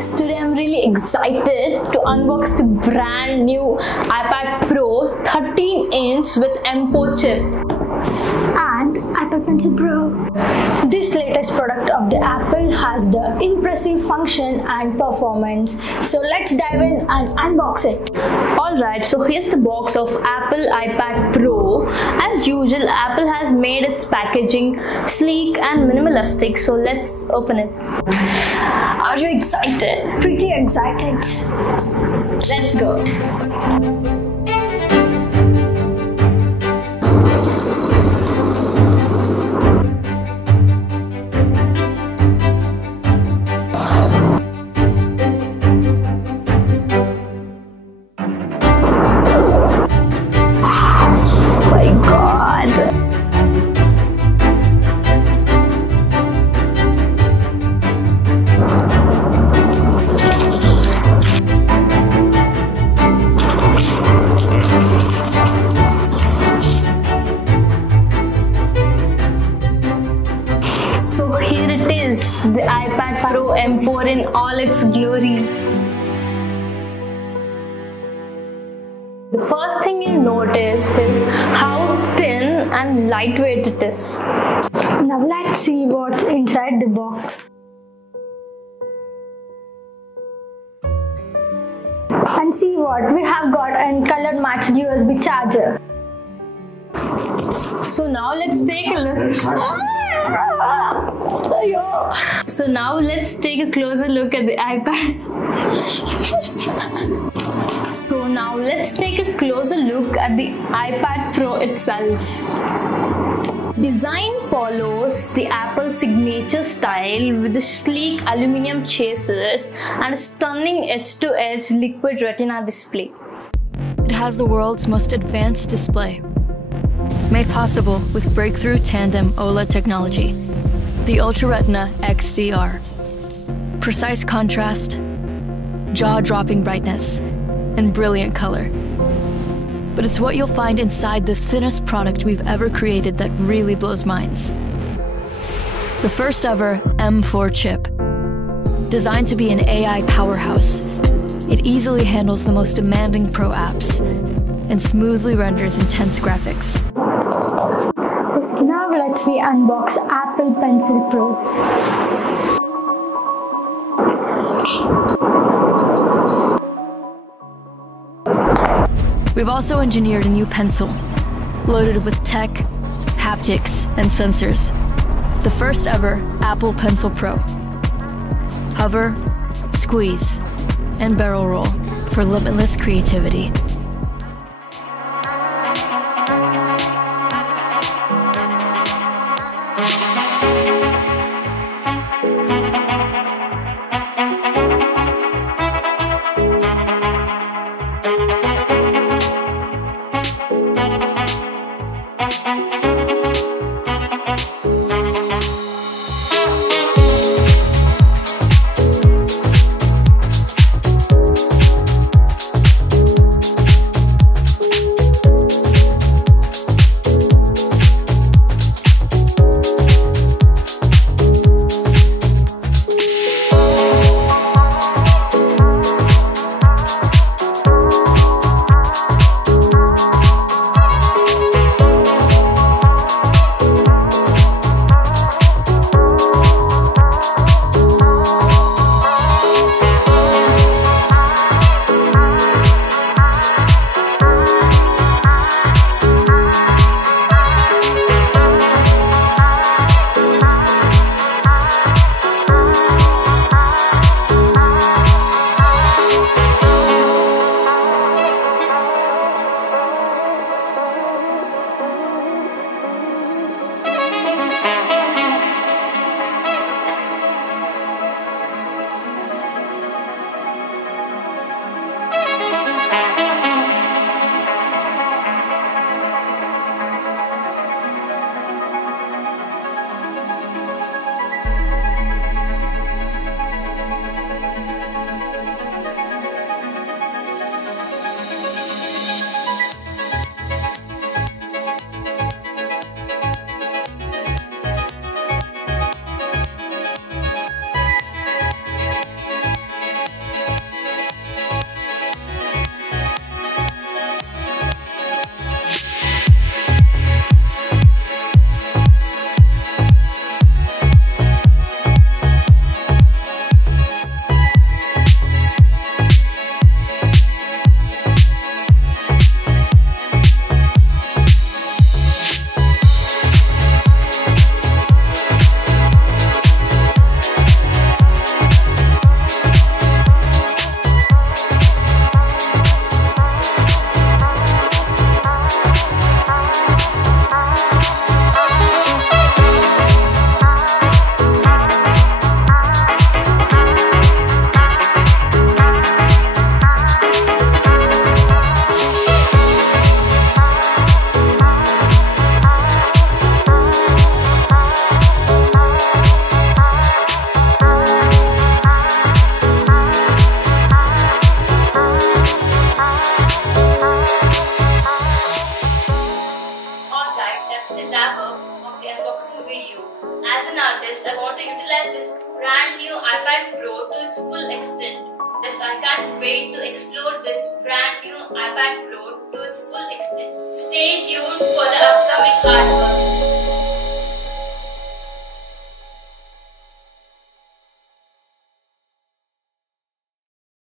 guys, today I'm really excited to unbox the brand new iPad Pro 13-inch with M4 chip and iPad Pencil Pro. This latest product of the Apple has the impressive function and performance. So let's dive in and unbox it. Alright, so here's the box of Apple iPad Pro. As usual, Apple has made its packaging sleek and minimalistic, so let's open it. Are you excited? Pretty excited. Let's go. So here it is, the iPad Pro M4 in all its glory. The first thing you notice is how thin and lightweight it is. Now let's see what's inside the box. And see what we have got a color matched USB charger. So now let's take a look. So now let's take a closer look at the iPad. So now let's take a closer look at the iPad Pro itself. Design follows the Apple signature style with the sleek aluminum chassis and a stunning edge-to-edge liquid retina display. It has the world's most advanced display, made possible with breakthrough tandem OLED technology, the Ultra Retina XDR. Precise contrast, jaw-dropping brightness, and brilliant color. But it's what you'll find inside the thinnest product we've ever created that really blows minds. The first ever M4 chip. Designed to be an AI powerhouse, it easily handles the most demanding pro apps and smoothly renders intense graphics. Now let's unbox Apple Pencil Pro. We've also engineered a new pencil, loaded with tech, haptics, and sensors. The first ever Apple Pencil Pro. Hover, squeeze, and barrel roll for limitless creativity. artist, I want to utilize this brand new iPad Pro to its full extent. I can't wait to explore this brand new iPad Pro to its full extent. Stay tuned for